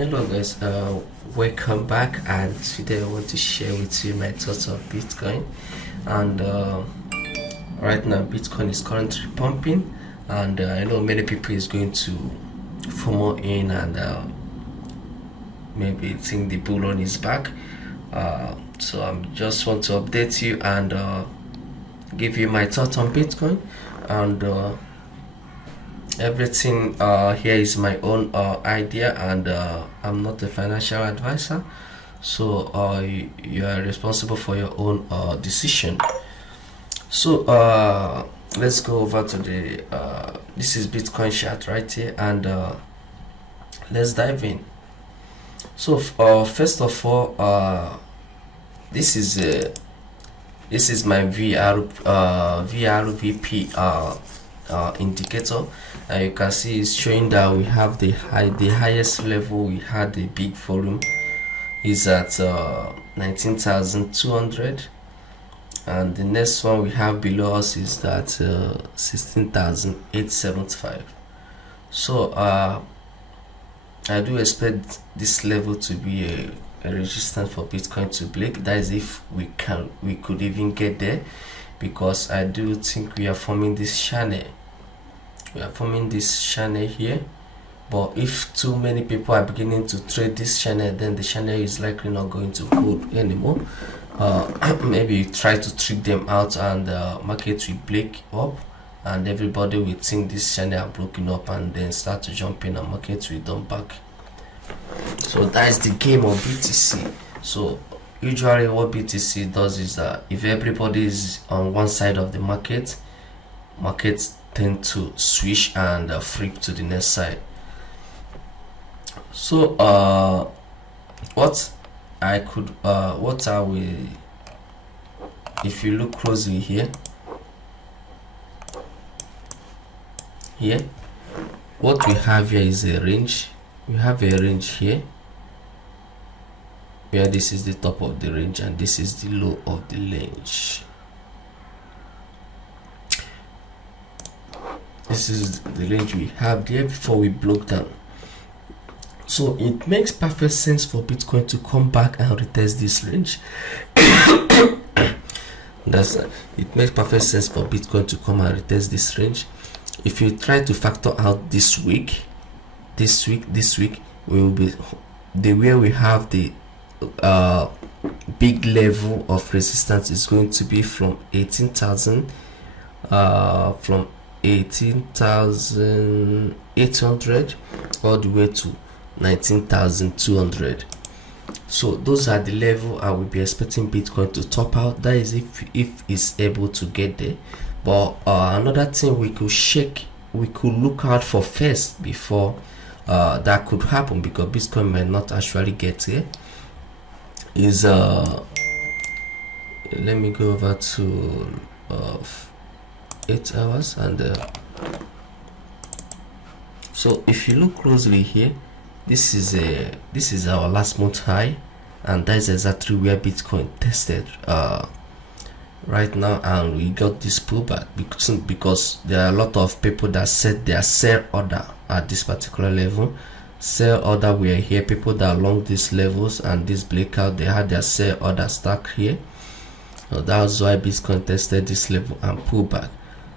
Hello guys, welcome back, and today I want to share with you my thoughts on Bitcoin. And right now Bitcoin is currently pumping, and I know many people is going to FOMO in and maybe think the bull run is back. So I just want to update you and give you my thoughts on Bitcoin, and everything here is my own idea, and I'm not a financial advisor, so you are responsible for your own decision. So let's go over to the this is Bitcoin chart right here, and let's dive in. So first of all, this is my VRVP indicator, and you can see it's showing that we have the highest level we had. The big volume is at 19,200, and the next one we have below us is that 16,875. So I do expect this level to be a resistance for Bitcoin to break. That is if we could even get there, because I do think we are forming this channel. We are forming this channel here, but if too many people are beginning to trade this channel, then the channel is likely not going to hold anymore. Maybe try to trick them out, and the market will break up, and everybody will think this channel are broken up, and then start to jump in, and market will dump back. So that's the game of BTC. So usually what BTC does is that if everybody is on one side of the market, markets tend to switch and flip to the next side. So what I will, if you look closely here, what we have here is a range. We have a range here where this is the top of the range and this is the low of the range. This is the range we have there before we broke down. So it makes perfect sense for Bitcoin to come back and retest this range. It makes perfect sense for Bitcoin to come and retest this range. If you try to factor out this week, we will be the where we have the big level of resistance is going to be from 18,000 from 18,800 all the way to 19,200. So those are the level I will be expecting Bitcoin to top out. That is if it's able to get there. But another thing we could look out for first before that could happen, because Bitcoin might not actually get here, is let me go over to 8 hours, and so if you look closely here, this is our last month high, and that is exactly where Bitcoin tested right now, and we got this pullback because there are a lot of people that set their sell order at this particular level. Sell order were here, people that long these levels and this breakout, they had their sell order stack here. So that was why Bitcoin tested this level and pull back.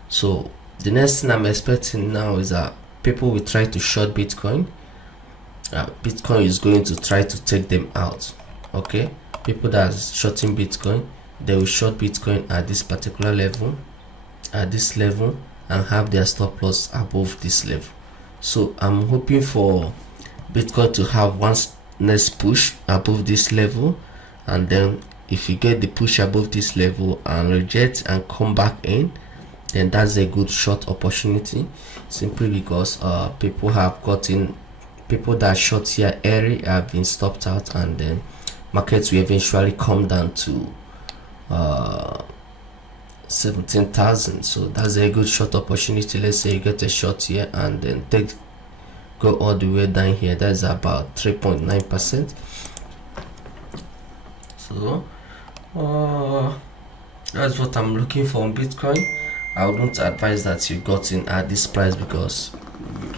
So the next thing I'm expecting now is that people will try to short Bitcoin. Bitcoin is going to try to take them out. Okay, people that are shorting Bitcoin, they will short Bitcoin at this particular level, and have their stop loss above this level. So I'm hoping for Bitcoin to have one next push above this level, and then if you get the push above this level and reject and come back in, then that's a good short opportunity, simply because people that short here early have been stopped out, and then markets will eventually come down to 17,000. So that's a good short opportunity. Let's say you get a short here and then go all the way down here. That's about 3.9%. So that's what I'm looking for on Bitcoin. I wouldn't advise that you got in at this price, because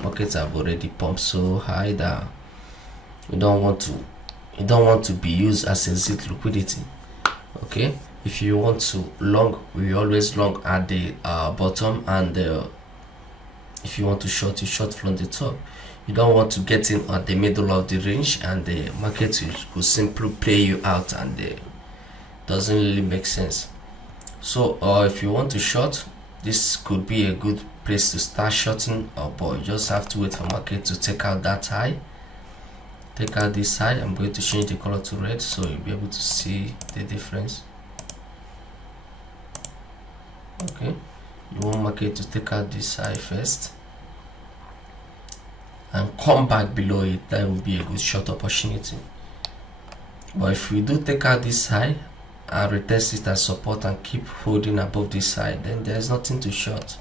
markets have already pumped so high that you don't want to be used as exit liquidity. Okay, if you want to long, we always long at the bottom, and if you want to short, you short from the top. You don't want to get in at the middle of the range and the market will simply play you out, and doesn't really make sense. So if you want to short, this could be a good place to start shorting, but you just have to wait for market to take out that high, take out this high. I'm going to change the color to red so you'll be able to see the difference. Okay, you want market to take out this high first and come back below it. That will be a good short opportunity. But if we do take out this high and retest it as support and keep holding above this high, then there's nothing to short.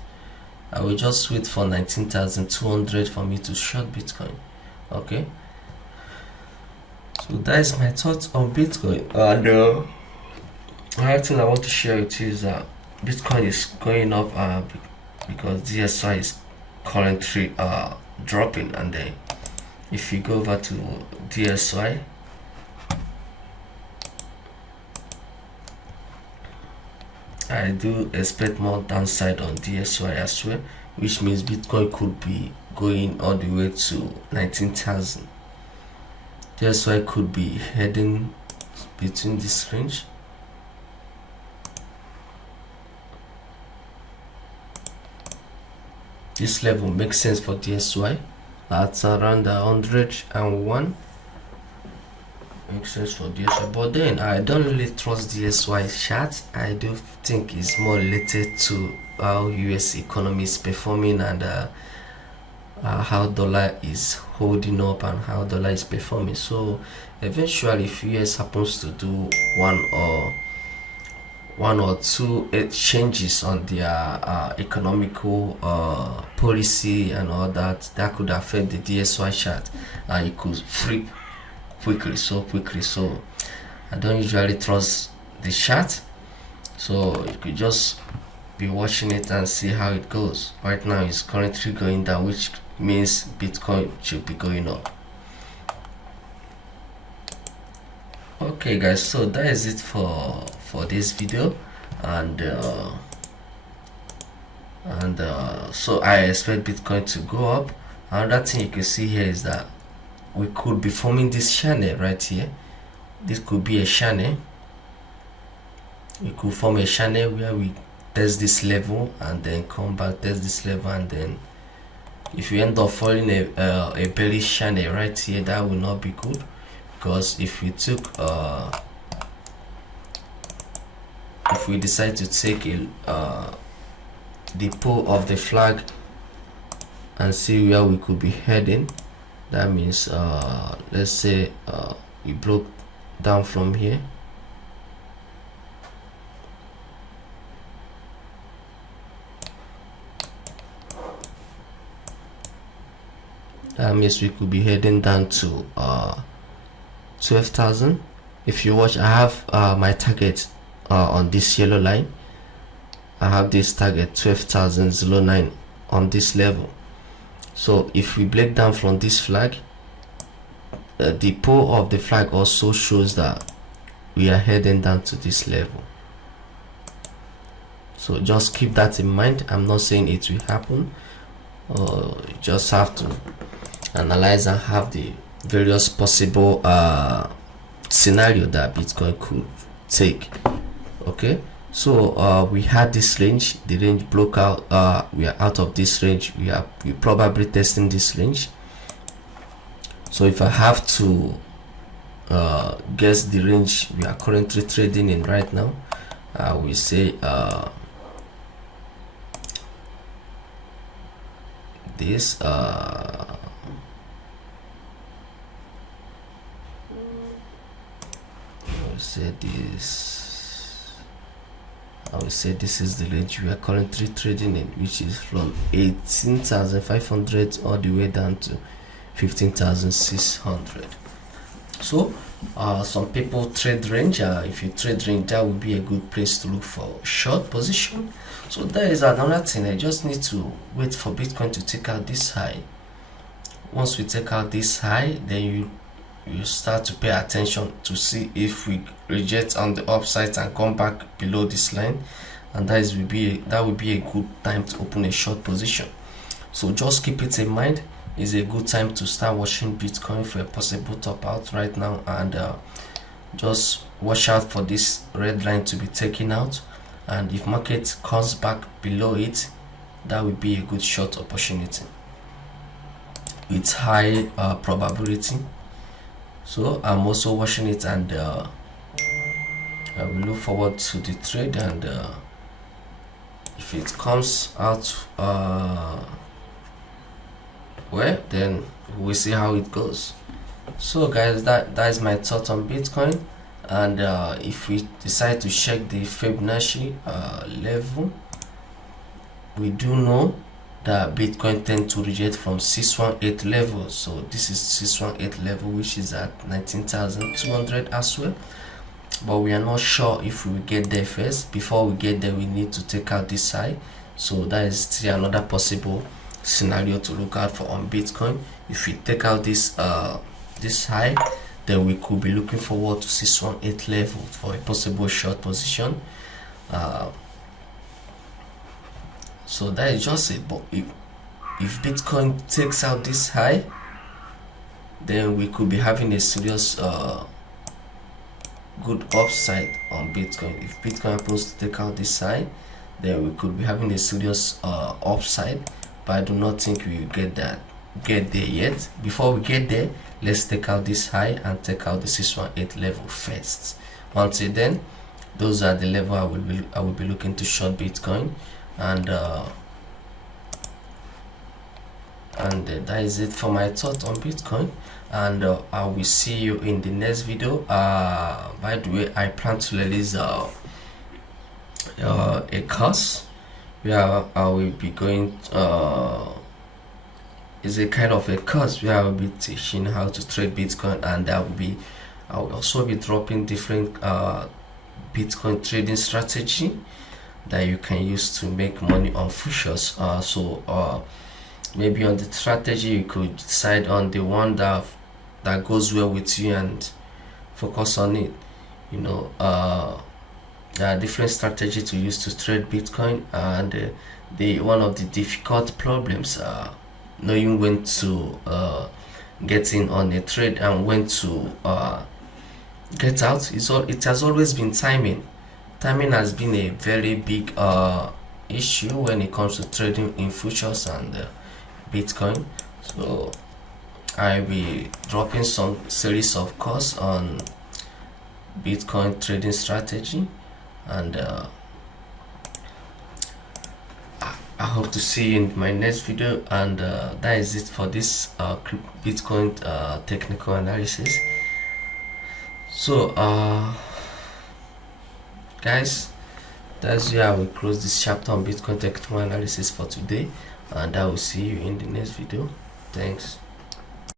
I will just wait for 19,200 for me to short Bitcoin. Okay, so that is my thoughts on Bitcoin. And another thing I want to share with you is that Bitcoin is going up because DSI is currently dropping. And then if you go over to DSI, I do expect more downside on DSY as well, which means Bitcoin could be going all the way to 19,000. DSY could be heading between this range. This level makes sense for DSY. That's around 101. Makes sense for DSY, but then I don't really trust DSY chart. I do think it's more related to how US economy is performing and how dollar is holding up and how dollar is performing. So eventually, if US happens to do one or two changes on their economical policy and all that, that could affect the DSY chart, and it could flip quickly. So I don't usually trust the chart, so you could just be watching it and see how it goes. Right now it's currently going down, which means Bitcoin should be going up. Okay guys, so that is it for this video, and so I expect Bitcoin to go up. Another thing you can see here is that we could be forming this channel right here. This could be a channel. We could form a channel where we test this level and then come back, test this level, and then if you end up following a bearish channel right here, that will not be good, because if we took if we decide to take the pull of the flag and see where we could be heading, that means let's say we broke down from here. That means we could be heading down to 12,000. If you watch, I have my target on this yellow line. I have this target 12,009 on this level. So if we break down from this flag, the pull of the flag also shows that we are heading down to this level. So just keep that in mind. I'm not saying it will happen. You just have to analyze and have the various possible scenario that Bitcoin could take. Okay, so we had this range, the range broke out. We are out of this range. We probably testing this range. So if I have to guess the range we are currently trading in right now, we say this I will say this is the range we are currently trading in, which is from 18,500 all the way down to 15,600. So some people trade range. If you trade range, that would be a good place to look for short position. So that is another thing. I just need to wait for Bitcoin to take out this high. Once we take out this high, then you you start to pay attention to see if we reject on the upside and come back below this line, and that will be a good time to open a short position. So just keep it in mind. It's a good time to start watching Bitcoin for a possible top out right now, and just watch out for this red line to be taken out, and if market comes back below it, that will be a good short opportunity with high probability. So I'm also watching it, and I will look forward to the trade, and if it comes out well, then we'll see how it goes. So guys, that is my thought on Bitcoin, and if we decide to check the Fibonacci level, we do know that Bitcoin tend to reject from 618 level. So this is 618 level, which is at 19,200 as well, but we are not sure if we will get there first. Before we get there, we need to take out this high, so that is still another possible scenario to look out for on Bitcoin. If we take out this this high, then we could be looking forward to 618 level for a possible short position. So that is just it. But if Bitcoin takes out this high, then we could be having a serious good upside on Bitcoin. If Bitcoin happens to take out this high, then we could be having a serious upside, but I do not think we will get there yet. Before we get there, let's take out this high and take out the 618 level first. Until then, those are the level I will be looking to short Bitcoin, and that is it for my thought on Bitcoin, and I will see you in the next video. By the way, I plan to release a course where I will be going is a kind of a course where I will be teaching how to trade Bitcoin, and I will also be dropping different Bitcoin trading strategy that you can use to make money on futures. Maybe on the strategy you could decide on the one that goes well with you and focus on it. You know, there are different strategies to use to trade Bitcoin, and one of the difficult problems knowing when to get in on a trade and when to get out. It has always been timing. Timing has been a very big issue when it comes to trading in futures and Bitcoin. So I will be dropping some series of courses on Bitcoin trading strategy, and I hope to see you in my next video, and that is it for this Bitcoin technical analysis. So guys, that's where I will close this chapter on Bitcoin technical analysis for today, and I will see you in the next video. Thanks.